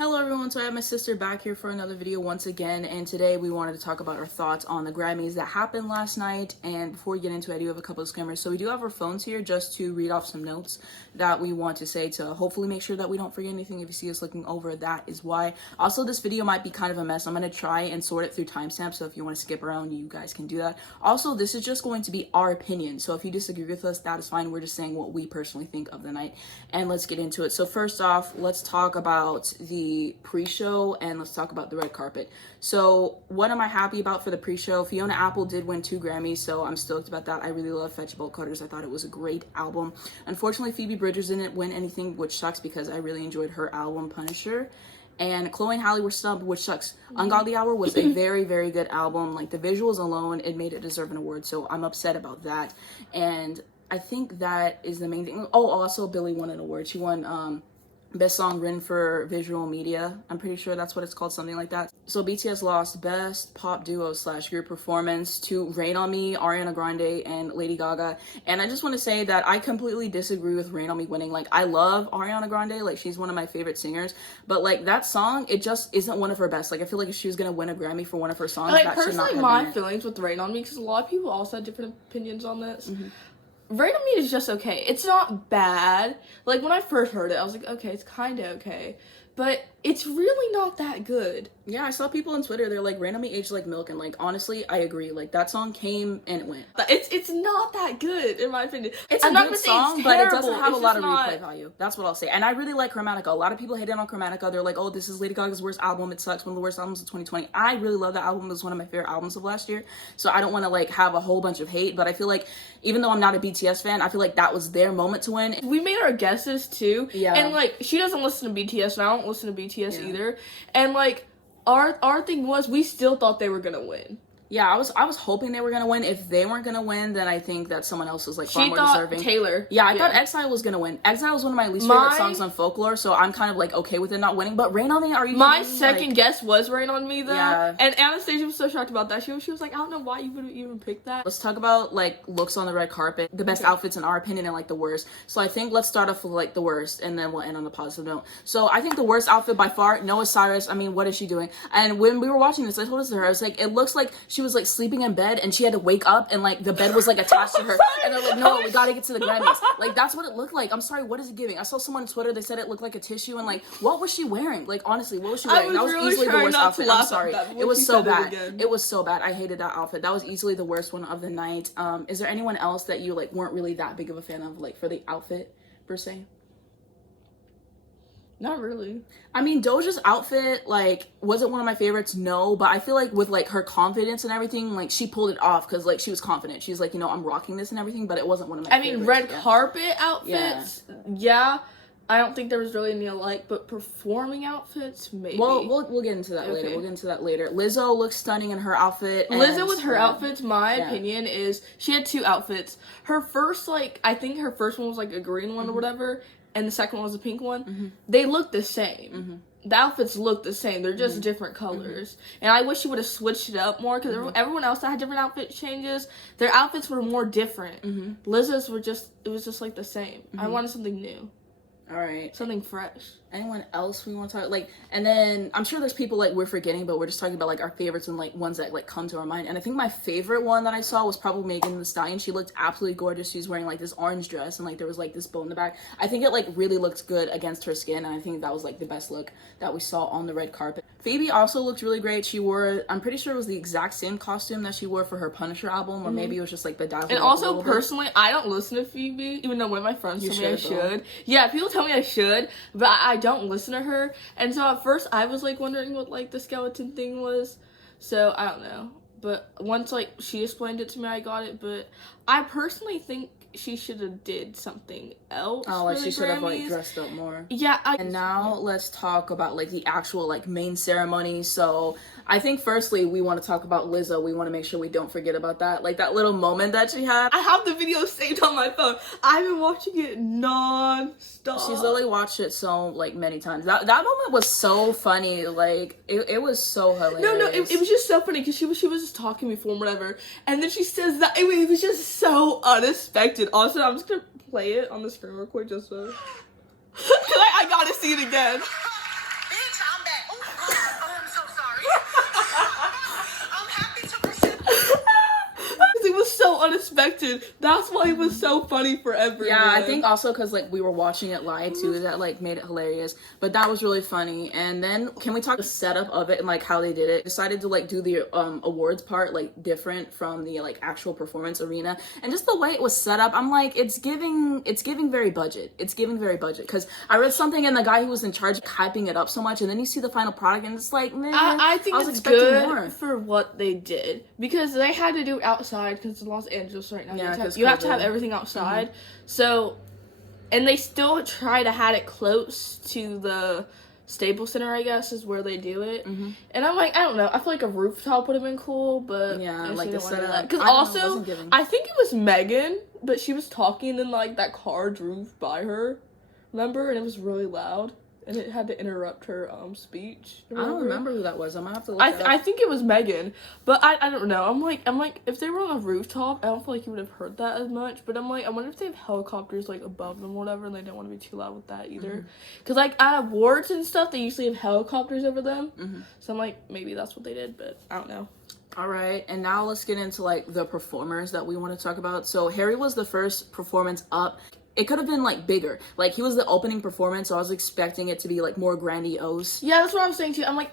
Hello everyone, so I have my sister back here for another video once again, and today we wanted to talk about our thoughts on the Grammys that happened last night. And before we get into it, I do have a couple of disclaimers. So we do have our phones here just to read off some notes that we want to say to hopefully make sure that we don't forget anything. If you see us looking over, that is why. Also, this video might be kind of a mess. I'm going to try and sort it through timestamps, so if you want to skip around, you guys can do that. Also, this is just going to be our opinion, so if you disagree with us, that is fine. We're just saying what we personally think of the night, and let's get into it. So first off, let's talk about the pre-show and let's talk about the red carpet. So what am I happy about for the pre-show? Fiona Apple did win 2 Grammys, so I'm stoked about that. I really love Fetch Bolt Cutters. I thought it was a great album. Unfortunately, Phoebe Bridgers didn't win anything, which sucks because I really enjoyed her album Punisher. And Chloe and Halle were snubbed, which sucks. Ungodly Hour was a very, very good album. Like, the visuals alone, it made it deserve an award, so I'm upset about that. And I think that is the main thing. Oh, also Billie won an award. She won Best Song Written for Visual Media. I'm pretty sure that's what it's called, something like that. So BTS lost Best Pop Duo / Group Performance to Rain on Me, Ariana Grande, and Lady Gaga. And I just want to say that I completely disagree with Rain on Me winning. Like, I love Ariana Grande, like, she's one of my favorite singers, but like, that song, it just isn't one of her best. Like, I feel like if she was gonna win a Grammy for one of her songs, like, that should not have been my it. feelings with Rain on Me, because a lot of people also had different opinions on this. Rain on Me is just okay. It's not bad. Like, when I first heard it, I was like, okay, it's kind of okay. But it's really not that good. Yeah, I saw people on Twitter, they're like, Rain on Me aged like milk, and like, honestly, I agree. Like, that song came and it went. It's not that good, in my opinion. It's a good song, but it doesn't have a lot of replay value. That's what I'll say. And I really like Chromatica. A lot of people hated on Chromatica. They're like, oh, this is Lady Gaga's worst album. It sucks. One of the worst albums of 2020. I really love that album. It was one of my favorite albums of last year. So I don't want to like have a whole bunch of hate, but I feel like even though I'm not a BTS fan, I feel like that was their moment to win. We made our guesses too. Yeah. And like, she doesn't listen to BTS, and I don't listen to BTS either. And like, our thing was, we still thought they were gonna win. Yeah, I was hoping they were gonna win. If they weren't gonna win, then I think that someone else was like far more deserving. Taylor. Yeah, I thought Exile was gonna win. Exile was one of my least favorite songs on Folklore, so I'm kind of like okay with it not winning. But Rain on Me, are you? My second guess was Rain on Me though. Yeah. And Anastasia was so shocked about that. She was like, I don't know why you would even pick that. Let's talk about like looks on the red carpet, the best outfits in our opinion, and like the worst. So I think let's start off with like the worst, and then we'll end on the positive note. So I think the worst outfit by far, Noah Cyrus. I mean, what is she doing? And when we were watching this, I told this to her. I was like, it looks like she was like sleeping in bed and she had to wake up and like the bed was like attached to her, and they're like, no, we gotta get to the Grammys. Like, that's what it looked like. I'm sorry, what is it giving? I saw someone on Twitter, they said it looked like a tissue, and like, what was she wearing? Like, honestly, what was she wearing? That was really easily the worst outfit. I'm sorry, it was so bad. It was so bad. I hated that outfit. That was easily the worst one of the night. Is there anyone else that you like weren't really that big of a fan of, like for the outfit per se? Not really. I mean, Doja's outfit, like, wasn't one of my favorites, no, but I feel like with, like, her confidence and everything, like, she pulled it off, because, like, she was confident. She's like, you know, I'm rocking this and everything, but it wasn't one of my favorites. I mean, red carpet outfits, yeah. I don't think there was really any alike, but performing outfits, maybe. Well, we'll get into that later. We'll get into that later. Lizzo looks stunning in her outfit. Lizzo with her outfits, my opinion is, she had 2 outfits. Her first, like, I think her first one was, like, a green one or whatever, and the second one was a pink one. They look the same. The outfits look the same. They're just different colors. And I wish she would have switched it up more, because everyone else that had different outfit changes, their outfits were more different. Lizzo's were just, it was just like the same. I wanted something new. All right. Something fresh. Anyone else we want to talk, like, and then I'm sure there's people like we're forgetting, but we're just talking about like our favorites and like ones that like come to our mind. And I think my favorite one that I saw was probably Megan Thee Stallion. She looked absolutely gorgeous. She was wearing like this orange dress and like there was like this bow in the back. I think it like really looked good against her skin, and I think that was like the best look that we saw on the red carpet. Phoebe also looked really great. She wore, I'm pretty sure it was the exact same costume that she wore for her Punisher album, or maybe it was just like the dial. And also, personally, I don't listen to Phoebe, even though one of my friends told me I should. Yeah, people tell me I should, but I don't listen to her. And so at first, I was like wondering what like the skeleton thing was. So I don't know. But once like she explained it to me, I got it. But I personally think she should have did something else. Oh, like she should have like dressed up more. Yeah. And now let's talk about like the actual like main ceremony. So I think firstly we want to talk about Lizzo. We want to make sure we don't forget about that, like that little moment that she had. I have the video saved on my phone. I've been watching it non-stop. She's literally watched it so like many times. That moment was so funny. Like it was so hilarious. No, it was just so funny because she was just talking before and whatever, and then she says that it was just so unexpected. Also, I'm just gonna play it on the screen real quick just so. Cause I gotta see it again. Bitch, I'm unexpected. That's why it was so funny for everyone. Yeah, I think also because like we were watching it live too, that like made it hilarious. But that was really funny. And then can we talk the setup of it and like how they did it? Decided to like do the awards part like different from the like actual performance arena, and just the way it was set up, I'm like, it's giving very budget. It's giving very budget, because I read something and the guy who was in charge hyping it up so much, and then you see the final product and it's like, man, I think was it's expecting good more. for what they did, because they had to do it outside, because in Los Angeles right now Yeah, you have to have everything outside. So, and they still try to have it close to the Staples Center, I guess, is where they do it. And I'm like, I don't know, I feel like a rooftop would have been cool, but yeah, like the setup. because also I think it was Megan, but she was talking and like that car drove by her, remember, and it was really loud. And it had to interrupt her speech. I don't remember who that was. I'm gonna have to look I think it was Megan, but I don't know. I'm like if they were on a rooftop, I don't feel like you would have heard that as much. But I'm like, I wonder if they have helicopters like above them or whatever, and they don't want to be too loud with that either. Because like at awards and stuff, they usually have helicopters over them. So I'm like, maybe that's what they did, but I don't know. All right, and now let's get into like the performers that we want to talk about. So Harry was the first performance up. It could have been like bigger. Like he was the opening performance, so I was expecting it to be like more grandiose. Yeah, that's what I'm saying too. I'm like,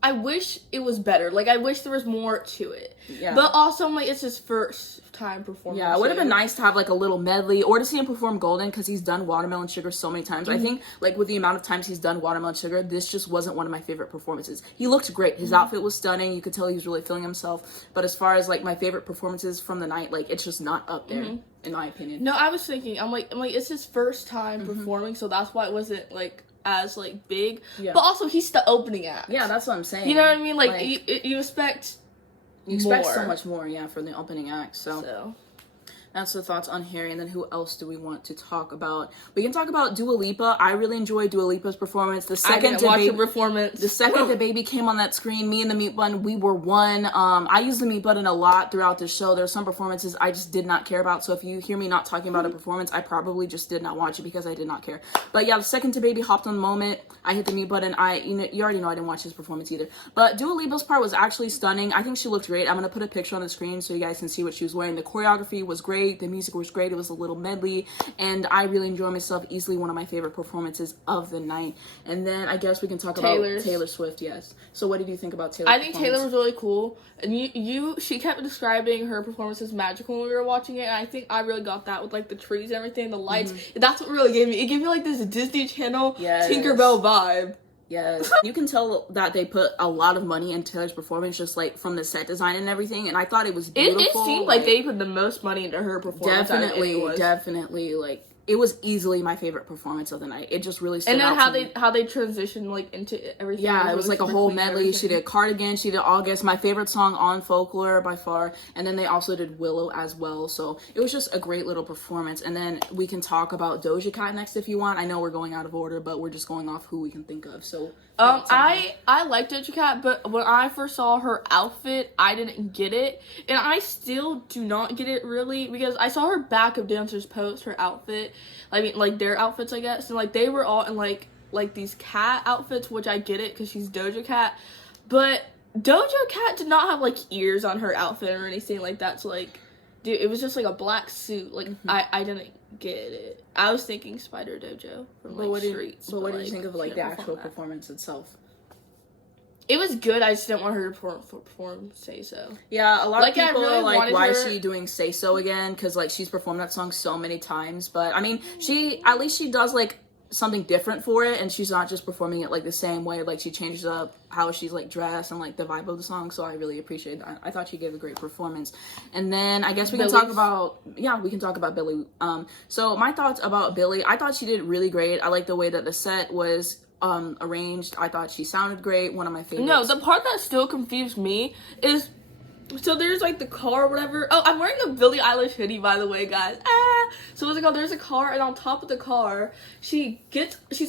I wish it was better. Like I wish there was more to it. Yeah. But also, I'm like, it's his first time performing. Yeah, it would have been nice to have like a little medley, or to see him perform Golden, because he's done Watermelon Sugar so many times. I think like with the amount of times he's done Watermelon Sugar, this just wasn't one of my favorite performances. He looked great. His outfit was stunning. You could tell he was really feeling himself. But as far as like my favorite performances from the night, like it's just not up there. In my opinion. No, I was thinking, I'm like, it's his first time performing, so that's why it wasn't like as like big. Yeah. But also, he's the opening act. Yeah, that's what I'm saying. You know what I mean? Like you expect more. So much more, yeah, for the opening act. So that's the thoughts on Harry. And then who else do we want to talk about? We can talk about Dua Lipa. I really enjoyed Dua Lipa's performance. The second the baby came on that screen, me and the mute button, we were one. I used the mute button a lot throughout the show. There were some performances I just did not care about. So if you hear me not talking about a performance, I probably just did not watch it because I did not care. But yeah, the second the baby hopped on the moment, I hit the mute button. You already know I didn't watch his performance either. But Dua Lipa's part was actually stunning. I think she looked great. I'm gonna put a picture on the screen so you guys can see what she was wearing. The choreography was great. The music was great. It was a little medley, and I really enjoyed myself. Easily one of my favorite performances of the night. And then I guess we can talk about Taylor Swift. Yes. So what did you think about Taylor? I think Taylor was really cool, and she kept describing her performance as magical when we were watching it. And I think I really got that with like the trees and everything, the lights. That's what really gave me. It gave me like this Disney Channel Tinkerbell vibe. Yes, you can tell that they put a lot of money into Taylor's performance, just like from the set design and everything. And I thought it was beautiful. It seemed like they put the most money into her performance. Definitely. Like it was easily my favorite performance of the night. It just really stood out. And then how they transitioned like into everything. Yeah, it was like a whole medley. She did Cardigan, she did August, my favorite song on Folklore by far, and then they also did Willow as well. So it was just a great little performance. And then we can talk about Doja Cat next if you want. I know we're going out of order, but we're just going off who we can think of. So I like Doja Cat, but when I first saw her outfit, I didn't get it, and I still do not get it really, because I saw her back of dancers post her outfit. I mean, like their outfits, I guess, and like they were all in like these cat outfits, which I get it because she's Doja Cat, but Doja Cat did not have like ears on her outfit or anything like that. So like, dude, it was just like a black suit. Like I didn't get it. I was thinking Spider Dojo from like Streets. But what did you think of like the actual performance itself? It was good. I just didn't want her to perform Say So. Yeah, a lot of people are like, why is she doing Say So again? Because like she's performed that song so many times. But I mean, at least she does like something different for it, and she's not just performing it like the same way. Like she changes up how she's like dressed and like the vibe of the song. So I really appreciate that. I thought she gave a great performance. And then I guess we can talk about Billie. So my thoughts about Billie, I thought she did really great. I like the way that the set was arranged. I thought she sounded great. One of my favorites. No, the part that still confused me is, so there's like the car or whatever. Oh, I'm wearing a Billie Eilish hoodie, by the way, guys. So what's it called? There's a car, and on top of the car, she's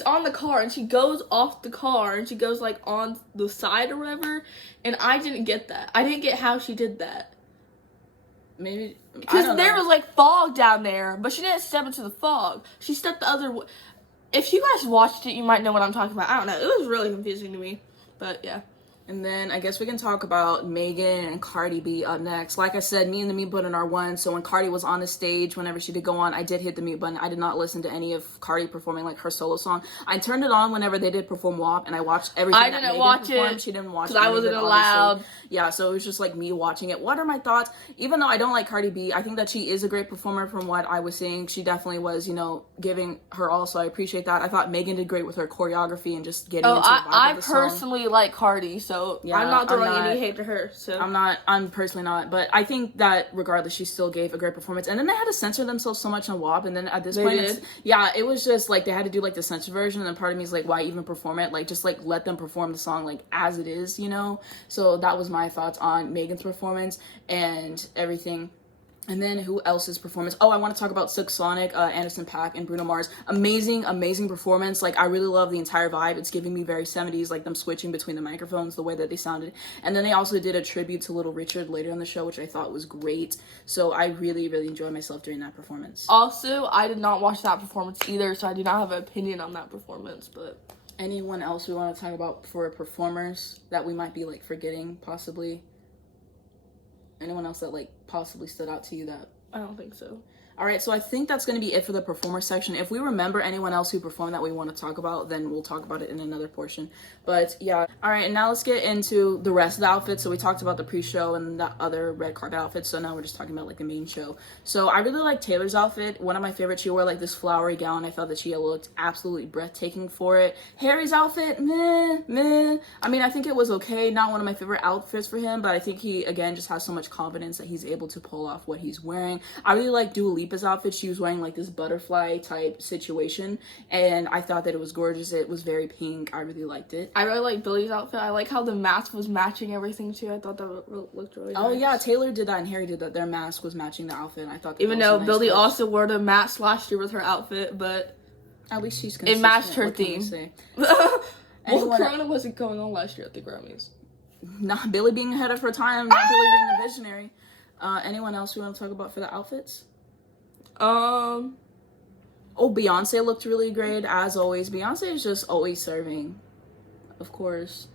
on the car, and she goes off the car, and she goes like on the side or whatever. And I didn't get that. I didn't get how she did that. Maybe because there was like fog down there, but she didn't step into the fog. She stepped the other way. If you guys watched it, you might know what I'm talking about. I don't know. It was really confusing to me, but yeah. And then I guess we can talk about Megan and Cardi B up next. Like I said, me and the mute button are one. So when Cardi was on the stage, whenever she did go on, I did hit the mute button. I did not listen to any of Cardi performing like her solo song. I turned it on whenever they did perform WAP, and I watched everything. I didn't watch it. She didn't watch it because I wasn't allowed. Yeah, so it was just like me watching it. What are my thoughts? Even though I don't like Cardi B, I think that she is a great performer from what I was seeing. She definitely was, you know, giving her all. So I appreciate that. I thought Megan did great with her choreography and just getting into the vibe I of the song. personally like Cardi, so Yeah, I'm not throwing any hate to her. So I'm personally not, but I think that regardless, she still gave a great performance. And then they had to censor themselves so much on WAP, and then at this point, it was just like they had to do like the censored version. And then part of me is like, why even perform it? Like, just like let them perform the song like as it is, you know. So that was my thoughts on Megan's performance and everything. And then who else's performance? Oh, I want to talk about Silk Sonic, Anderson .Paak, and Bruno Mars. Amazing performance. Like, I really love the entire vibe. It's giving me very 70s, like them switching between the microphones, the way that they sounded. And then they also did a tribute to Little Richard later in the show, which I thought was great. So I really, really enjoyed myself during that performance. Also, I did not watch that performance either, so I do not have an opinion on that performance, but... Anyone else we want to talk about for performers that we might be, like, forgetting, possibly? Anyone else that like possibly stood out to you that? I don't think so. All right, so I think that's going to be it for the performer section. If we remember anyone else who performed that we want to talk about, then we'll talk about it in another portion. But yeah, all right, and now let's get into the rest of the outfits. So we talked about the pre-show and the other red carpet outfits, so now we're just talking about like the main show. So I really like Taylor's outfit. One of my favorites, she wore like this flowery gown. I thought that she looked absolutely breathtaking for it. Harry's outfit, meh. I mean, I think it was okay. Not one of my favorite outfits for him, but I think he, again, just has so much confidence that he's able to pull off what he's wearing. I really like Dua Lipa's outfit. She was wearing like this butterfly type situation, and I thought that it was gorgeous. It was very pink. I really liked it. I really like Billy's outfit. I like how the mask was matching everything too. I thought that looked really nice. Oh yeah, Taylor did that and Harry did that. Their mask was matching the outfit, and I thought that even though nice Billy also wore the mask last year with her outfit, but at least she's consistent. It matched her theme. Well, Corona wasn't going on last year at the Grammys. Not Billy being ahead of her time, not Billy being a visionary. Anyone else we want to talk about for the outfits? Oh, Beyonce looked really great, as always. Beyonce is just always serving, of course.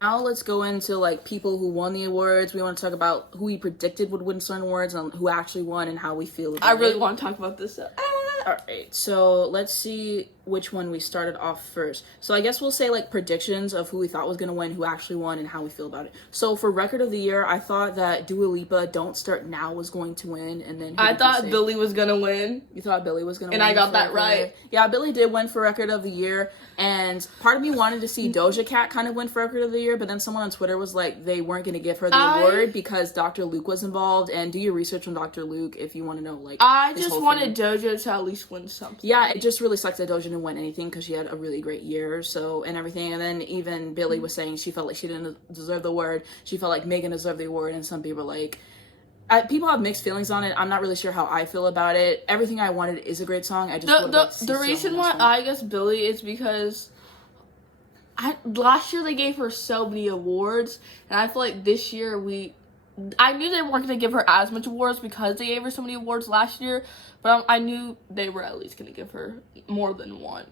Now let's go into like people who won the awards. We want to talk about who we predicted would win certain awards and who actually won and how we feel about it. I really want to talk about this. All right, so let's see which one we started off first. So I guess we'll say like predictions of who we thought was going to win, who actually won, and how we feel about it. So for record of the year, I thought that Dua Lipa, Don't Start Now was going to win, and then I thought Billy was going to win. You thought Billy was going to win? And I got that right. Yeah, Billy did win for record of the year, and part of me wanted to see Doja Cat kind of win for record of the year, but then someone on Twitter was like they weren't going to give her the award because Dr. Luke was involved, and do your research on Dr. Luke if you want to know like I just wanted Doja to at least win something. Yeah, it just really sucks that Doja didn't win anything because she had a really great year, so, and everything. And then even Billy was saying she felt like she didn't deserve the award. She felt like Megan deserved the award, and some people like... people have mixed feelings on it. I'm not really sure how I feel about it. Everything I Wanted is a great song. I just the reason why I guess Billy is because last year they gave her so many awards, and I feel like this year I knew they weren't going to give her as much awards because they gave her so many awards last year, but I knew they were at least going to give her more than one.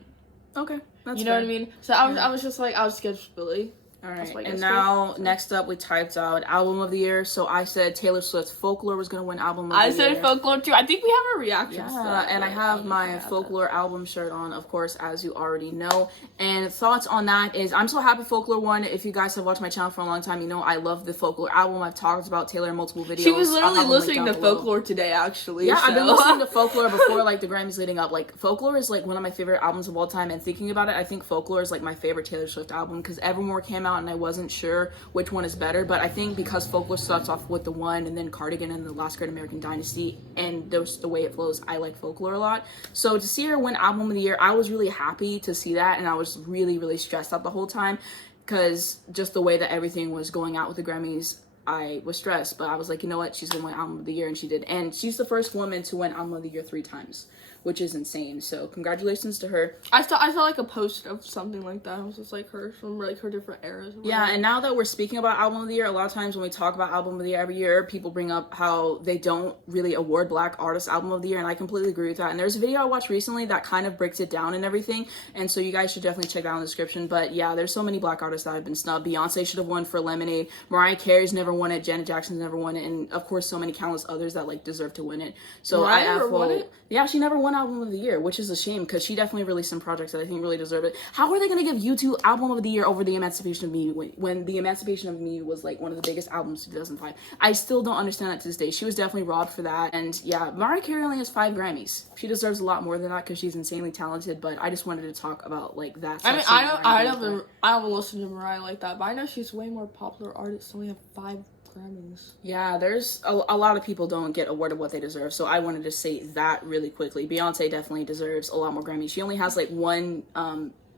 Okay, that's you know fair. what I mean? So I was just like, I was scared for Billy. All right, and now next up we typed out album of the year. So I said Taylor Swift's Folklore was going to win album of the year. I said Folklore too. I think we have a reaction. Yeah, and I have my Folklore album shirt on, of course, as you already know. And thoughts on that is I'm so happy Folklore won. If you guys have watched my channel for a long time, you know I love the Folklore album. I've talked about Taylor in multiple videos. She was literally listening to Folklore today, actually. Yeah, I've been listening to Folklore before like the Grammys leading up. Like Folklore is like one of my favorite albums of all time. And thinking about it, I think Folklore is like my favorite Taylor Swift album because Evermore came out and I wasn't sure which one is better, but I think because Folklore starts off with the one and then Cardigan and the Last Great American Dynasty and the way it flows, I like Folklore a lot. So to see her win album of the year, I was really happy to see that, and I was really, really stressed out the whole time because just the way that everything was going out with the Grammys, I was stressed, but I was like, you know what, she's gonna win album of the year, and she did. And she's the first woman to win album of the year 3 times. which is insane. So congratulations to her. I saw like a post of something like that. It was just like her from like her different eras. Yeah, and now that we're speaking about album of the year, a lot of times when we talk about album of the year every year, people bring up how they don't really award Black artists album of the year, and I completely agree with that. And there's a video I watched recently that kind of breaks it down and everything, and so you guys should definitely check that out in the description. But yeah, there's so many Black artists that have been snubbed. Beyonce should have won for Lemonade. Mariah Carey's never won it. Janet Jackson's never won it, and of course, so many countless others that like deserve to win it. So Mariah never won it? Yeah, she never won album of the year, which is a shame because she definitely released some projects that I think really deserve it. How are they gonna give U2 album of the year over the Emancipation of Me when the Emancipation of Me was like one of the biggest albums of 2005? I still don't understand that to this day. She was definitely robbed for that. And yeah, Mariah Carey only has 5 Grammys. She deserves a lot more than that because she's insanely talented. But I just wanted to talk about like that. I mean, I haven't listened to Mariah like that, but I know she's way more popular artist. Only have 5 Grammys. Yeah, there's a lot of people don't get awarded what they deserve, so I wanted to say that really quickly. Beyonce definitely deserves a lot more Grammys. She only has like 1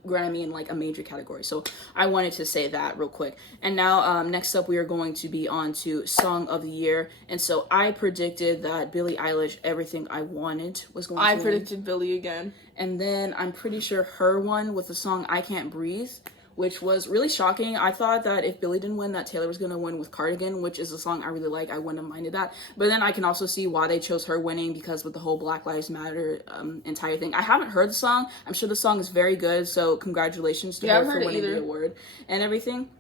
Grammy in like a major category, so I wanted to say that real quick. And now next up we are going to be on to Song of the Year, and so I predicted that Billie Eilish Everything I Wanted was going to win. I predicted Billie again, and then I'm pretty sure her won with the song I Can't Breathe, which was really shocking. I thought that if Billie didn't win, that Taylor was going to win with Cardigan, which is a song I really like. I wouldn't have minded that. But then I can also see why they chose her winning, because with the whole Black Lives Matter entire thing. I haven't heard the song. I'm sure the song is very good, so congratulations to her for winning the award and everything.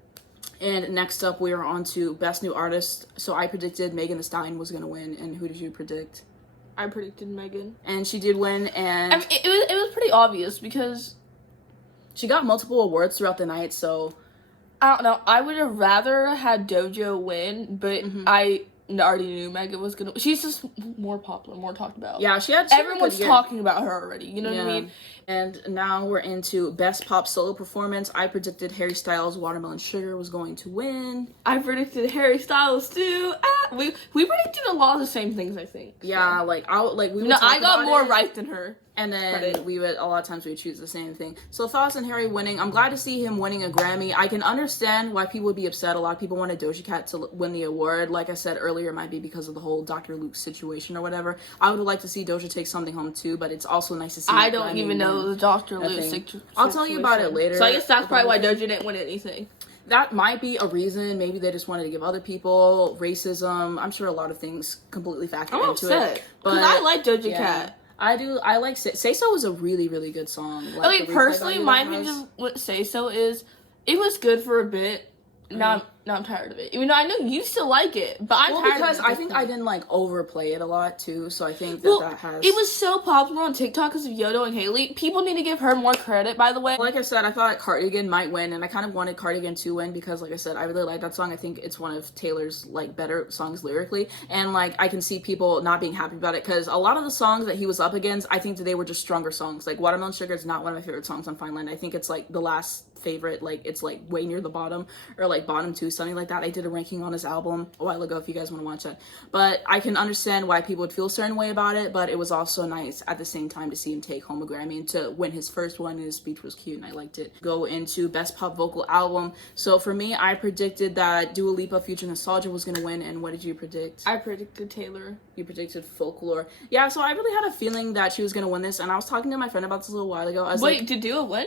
And next up, we are on to Best New Artist. So I predicted Megan Thee Stallion was going to win, and who did you predict? I predicted Megan. And she did win, and... I mean, it was pretty obvious, because... she got multiple awards throughout the night, so... I don't know. I would have rather had Doja win, but I already knew Megan was gonna... She's just more popular, more talked about. Yeah, everyone's talking about her already, you know what I mean? And now we're into Best Pop Solo Performance. I predicted Harry Styles' Watermelon Sugar was going to win. I predicted Harry Styles too. We predicted a lot of the same things, I think. Yeah, so. I got more right than her. And then a lot of times we would choose the same thing. So thoughts on Harry winning. I'm glad to see him winning a Grammy. I can understand why people would be upset. A lot of people wanted Doja Cat to win the award. Like I said earlier, it might be because of the whole Dr. Luke situation or whatever. I would like to see Doja take something home too, but it's also nice to see. I don't even know the Dr. Luke situation. I'll tell you about it later. So I guess that's probably why Doja didn't win anything. That might be a reason. Maybe they just wanted to give other people racism. I'm sure a lot of things completely factor into it. But I like Doja Cat. I do. I like Say So is a really, really good song. Like, okay, personally, my opinion of what Say So is, it was good for a bit. Now I'm tired of it. Even though I know you still like it, but I'm tired because of it. I think I didn't like overplay it a lot too, so I think that has... It was so popular on TikTok because of Yodo and Haley. People need to give her more credit, by the way. Like I said, I thought Cardigan might win, and I kind of wanted Cardigan to win because, like I said, I really like that song. I think it's one of Taylor's like better songs lyrically, and like I can see people not being happy about it because a lot of the songs that he was up against, I think that they were just stronger songs. Like Watermelon Sugar is not one of my favorite songs on Fine Line. I think it's like the last favorite, like it's like way near the bottom or like bottom 2, something like that. I did a ranking on his album a while ago if you guys want to watch that, but I can understand why people would feel a certain way about it, but it was also nice at the same time to see him take home a Grammy and to win his first one, and his speech was cute and I liked it. Go into Best Pop Vocal Album. So for me, I predicted that Dua Lipa Future Nostalgia was gonna win, and what did you predict? I predicted Taylor. You predicted Folklore. Yeah, so I really had a feeling that she was gonna win this, and I was talking to my friend about this a little while ago. I was Wait, did Dua win?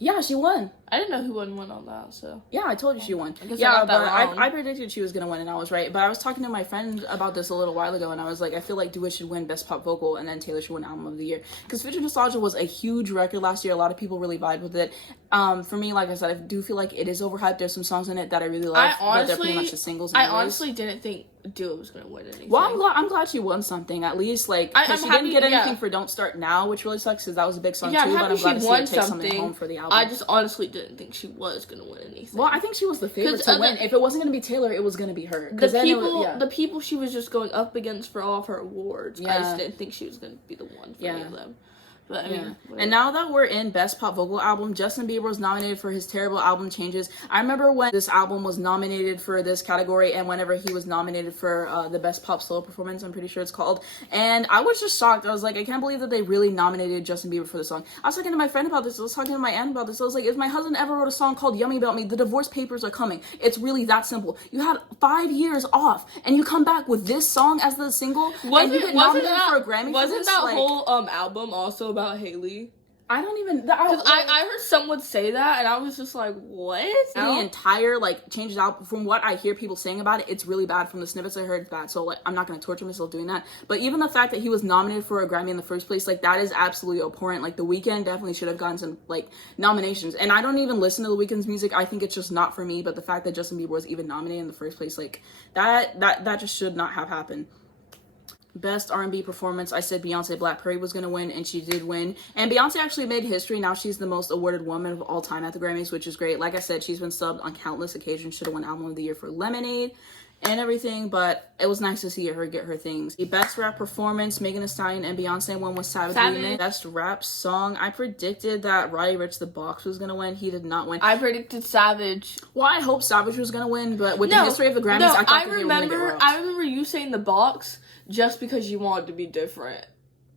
Yeah, she won. I didn't know who won on that, so... Yeah, I told you she won. I guess I got that wrong. I predicted she was going to win, and I was right. But I was talking to my friend about this a little while ago, and I was like, I feel like Dua should win Best Pop Vocal, and then Taylor should win Album of the Year. Because Future Nostalgia was a huge record last year. A lot of people really vibed with it. For me, like I said, I do feel like it is overhyped. There's some songs in it that I really like, but they're pretty much the singles anyways. I honestly didn't think Dua was going to win anything. Well, I'm glad she won something, at least. Like, because she didn't get anything for Don't Start Now, which really sucks, because that was a big song too, but I'm glad to see her take something home for the album. I just honestly didn't think she was going to win anything. Well, I think she was the favorite to win. If it wasn't going to be Taylor, it was going to be her. The people she was just going up against for all of her awards, I just didn't think she was going to be the one for any of them. But I mean, and now that we're in Best Pop Vocal Album, Justin Bieber was nominated for his terrible album Changes. I remember when this album was nominated for this category, and whenever he was nominated for the Best Pop Solo Performance, I'm pretty sure it's called, and I was just shocked. I was like, I can't believe that they really nominated Justin Bieber for this song. I was talking to my friend about this. I was talking to my aunt about this. I was like, if my husband ever wrote a song called Yummy About Me, the divorce papers are coming. It's really that simple. You had 5 years off, and you come back with this song as the single, and you get nominated for a Grammy for this? Wasn't that whole album also about Haley? I don't even... Because I heard someone say that, and I was just like, what? The entire, like, changes out. From what I hear people saying about it, it's really bad. From the snippets I heard, it's bad. So, like, I'm not going to torture myself doing that. But even the fact that he was nominated for a Grammy in the first place, like, that is absolutely abhorrent. Like, The Weeknd definitely should have gotten some, like, nominations. And I don't even listen to The Weeknd's music. I think it's just not for me. But the fact that Justin Bieber was even nominated in the first place, like, that just should not have happened. Best R&B performance, I said Beyonce Black Parade was going to win, and she did win. And Beyonce actually made history. Now she's the most awarded woman of all time at the Grammys, which is great. Like I said, she's been subbed on countless occasions. Should have won Album of the Year for Lemonade and everything, but it was nice to see her get her things. The best rap performance, Megan Thee Stallion and Beyonce won with Savage Remix. Best rap song, I predicted that Roddy Ricch The Box was gonna win. He did not win. I predicted Savage. Well, I hope Savage was gonna win, but with the history of the Grammys, I thought that they were gonna get robbed. I remember you saying The Box just because you wanted to be different.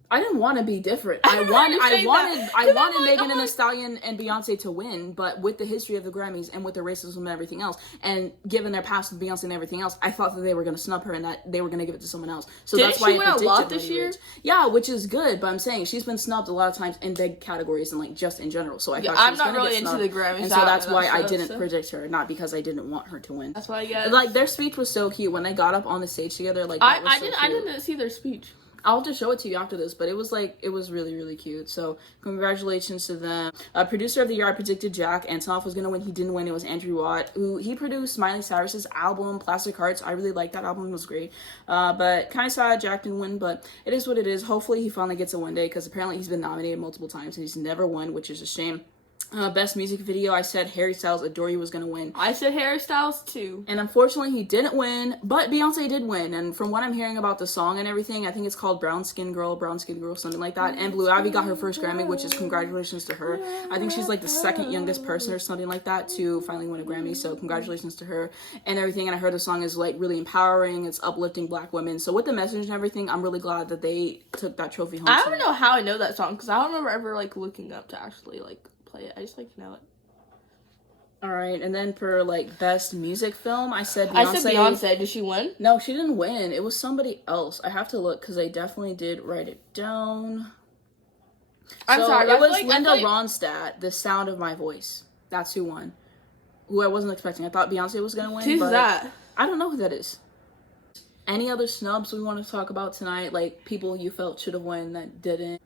I didn't want to be different. I wanted Megan Thee Stallion and Beyonce to win, but with the history of the Grammys and with the racism and everything else, and given their past with Beyonce and everything else, I thought that they were going to snub her and that they were going to give it to someone else. So that's why I predicted a lot this year. Yeah, which is good, but I'm saying she's been snubbed a lot of times in big categories and like just in general. So I thought she was going to get snubbed. I'm not really into the Grammys, and so that's why I didn't predict her, not because I didn't want her to win. That's why I guess. Like their speech was so cute when they got up on the stage together. Like I didn't see their speech. I'll just show it to you after this, but it was really, really cute. So congratulations to them. Producer of the year, I predicted Jack Antonoff was gonna win. He didn't win. It was Andrew Watt, who he produced Miley Cyrus's album Plastic Hearts. I really liked that album. It was great. But kind of sad Jack didn't win, but it is what it is. Hopefully he finally gets it one day, because apparently he's been nominated multiple times and he's never won, which is a shame. Best music video, I said Harry Styles' Adore You was gonna win. I said Harry Styles too. And unfortunately he didn't win, but Beyonce did win. And from what I'm hearing about the song and everything, I think it's called Brown Skin Girl, something like that. And Blue Ivy got her first Grammy, which is congratulations to her. I think she's like the second youngest person or something like that to finally win a Grammy, so congratulations to her and everything. And I heard the song is like really empowering, it's uplifting Black women. So with the message and everything, I'm really glad that they took that trophy home. I don't know how I know that song, because I don't remember ever like looking up to actually like play it. I just like to know it. All right, and then for like best music film, I said Beyonce. I said Beyonce. Did she win? No, she didn't win. It was somebody else. I have to look because I definitely did write it down. I'm sorry. It was Linda Ronstadt, The Sound of My Voice. That's who won. Who I wasn't expecting. I thought Beyonce was gonna win. Who's that? I don't know who that is. Any other snubs we want to talk about tonight? Like people you felt should have won that didn't?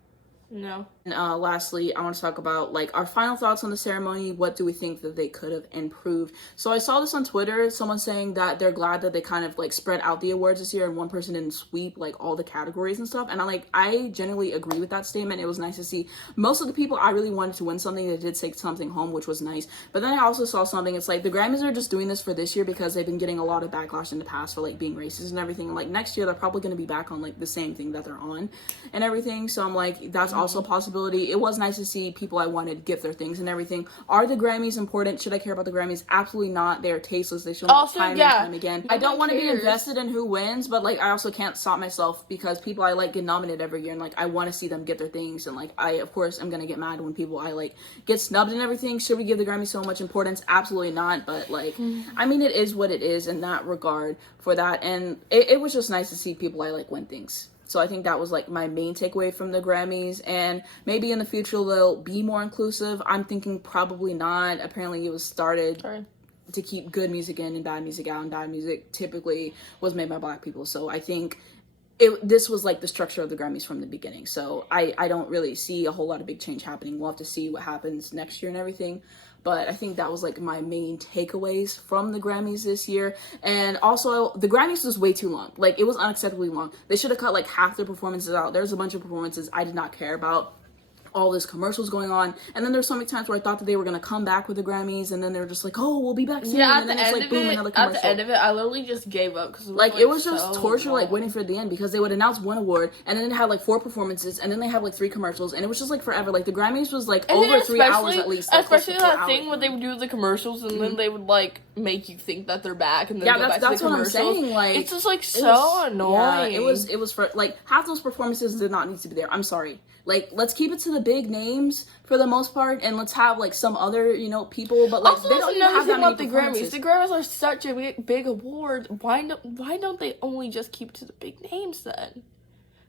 No. And lastly, I want to talk about like our final thoughts on the ceremony. What do we think that they could have improved? So I saw this on Twitter, someone saying that they're glad that they kind of like spread out the awards this year and one person didn't sweep like all the categories and stuff. And I genuinely agree with that statement. It was nice to see most of the people I really wanted to win something that did take something home, which was nice. But then I also saw something, it's like the Grammys are just doing this for this year because they've been getting a lot of backlash in the past for like being racist and everything. And like next year they're probably going to be back on like the same thing that they're on and everything. So I'm like, that's also a possibility. It was nice to see people I wanted get their things and everything. Are the Grammys important? Should I care about the Grammys? Absolutely not. They're tasteless. They show up time and time again. I don't want to be invested in who wins, but like I also can't stop myself because people I like get nominated every year and like I want to see them get their things. And like I of course am gonna get mad when people I like get snubbed and everything. Should we give the Grammys so much importance? Absolutely not. But like I mean, it is what it is in that regard for that. And it was just nice to see people I like win things. So I think that was like my main takeaway from the Grammys, and maybe in the future they'll be more inclusive. I'm thinking probably not. Apparently it was started to keep good music in and bad music out, and bad music typically was made by Black people. So I think this was like the structure of the Grammys from the beginning. So I don't really see a whole lot of big change happening. We'll have to see what happens next year and everything. But I think that was like my main takeaways from the Grammys this year. And also the Grammys was way too long. Like it was unacceptably long. They should have cut like half their performances out. There's a bunch of performances I did not care about. all this commercials going on. And then there's so many times where I thought that they were gonna come back with the Grammys, and then they're just like, oh, we'll be back soon. Yeah, and then it's like, boom, another commercial. At the end of it, I literally just gave up because like it was just torture, like waiting for the end, because they would announce one award and then it had like 4 performances and then they have like 3 commercials, and it was just like forever. Like the Grammys was like over 3 hours at least. Like, especially that thing where they would do the commercials and then they would like make you think that they're back and then go back to the commercials. That's what I'm saying. Like it's just like so annoying. Yeah, it was for like half those performances did not need to be there. I'm sorry. Like, let's keep it to the big names for the most part, and let's have like some other, you know, people. But like, also, they don't even have that many the Grammys. The Grammys are such a big award. Why don't they only just keep it to the big names then?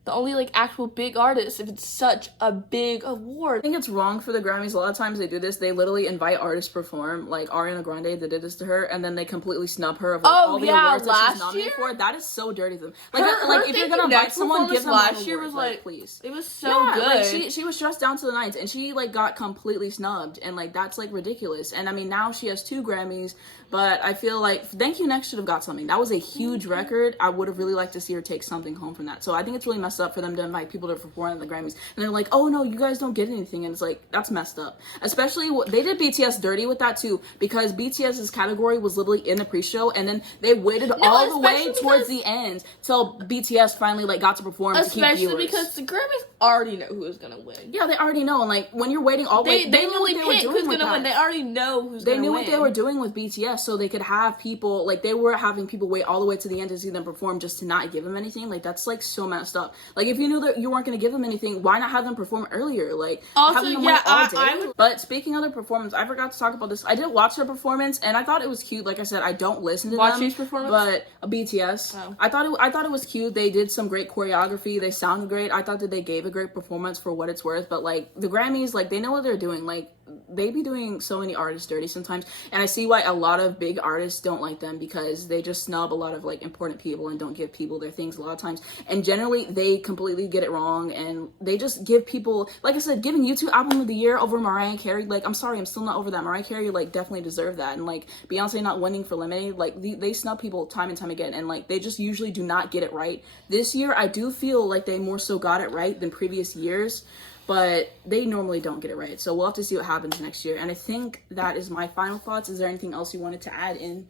The only like actual big artists, if it's such a big award. I think it's wrong for the Grammys. A lot of times they do this. They literally invite artists to perform. Like Ariana Grande, they did this to her, and then they completely snub her of like, all the awards that she's nominated for. That is so dirty to them. Like, like if you're gonna invite someone, give them last year was like, please. It was so good. Like, she was stressed down to the nines, and she like got completely snubbed, and like that's like ridiculous. And I mean, now she has 2 Grammys, but I feel like Thank You Next should have got something. That was a huge record. I would have really liked to see her take something home from that. So I think it's really messed up for them to invite people to perform at the Grammys, and they're like, oh no, you guys don't get anything, and it's like, that's messed up. Especially they did BTS dirty with that too, because BTS's category was literally in the pre-show, and then they waited all the way towards the end till BTS finally like got to perform to keep viewers. Especially because the Grammys already know who was gonna win. Yeah, they already know, and like when you're waiting all the way, they knew what they were doing with that. They already know who's gonna win. They knew what they were doing with BTS, so they could have people like, they were having people wait all the way to the end to see them perform just to not give them anything. Like that's like so messed up. Like if you knew that you weren't gonna give them anything, why not have them perform earlier? Like also, having them wait all day. But speaking of their performance, I forgot to talk about this. I did watch their performance and I thought it was cute. Like I said, I don't listen to them. Watch performance? But BTS. Oh. I thought it was cute. They did some great choreography. They sounded great. I thought that they gave a great performance for what it's worth. But like the Grammys, like they know what they're doing. Like they be doing so many artists dirty sometimes, and I see why a lot of big artists don't like them, because they just snub a lot of like important people and don't give people their things a lot of times, and generally they completely get it wrong, and they just give people, like I said, giving YouTube album of the year over Mariah Carey. Like I'm sorry, I'm still not over that. Mariah Carey like definitely deserved that, and like Beyonce not winning for Lemonade, like they snub people time and time again, and like they just usually do not get it right. This year I do feel like they more so got it right than previous years, but they normally don't get it right. So we'll have to see what happens next year. And I think that is my final thoughts. Is there anything else you wanted to add in?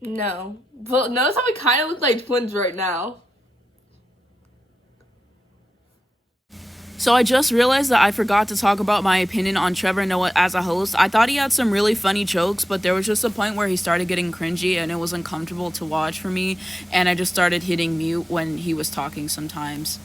No. But notice how we kind of look like twins right now. So I just realized that I forgot to talk about my opinion on Trevor Noah as a host. I thought he had some really funny jokes, but there was just a point where he started getting cringy and it was uncomfortable to watch for me. And I just started hitting mute when he was talking sometimes.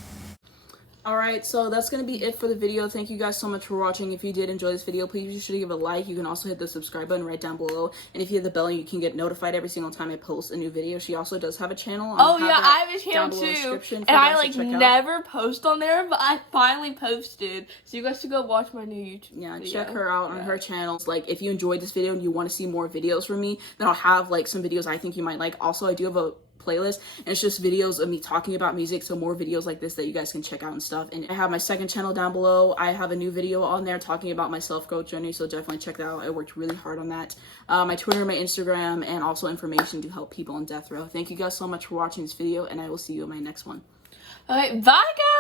Alright, so that's going to be it for the video. Thank you guys so much for watching. If you did enjoy this video, please be sure to give it a like. You can also hit the subscribe button right down below. And if you hit the bell, you can get notified every single time I post a new video. She also does have a channel. Oh yeah, I have a channel too. And I like never post on there, but I finally posted. So you guys should go watch my new YouTube video. Check her out on her channels. Like if you enjoyed this video and you want to see more videos from me, then I'll have like some videos I think you might like. Also, I do have a playlist, and it's just videos of me talking about music, so more videos like this that you guys can check out and stuff. And I have my second channel down below. I have a new video on there talking about my self-growth journey, so definitely check that out. I worked really hard on that. My Twitter, my Instagram, and also information to help people on death row. Thank you guys so much for watching this video, and I will see you in my next one. Alright, bye guys!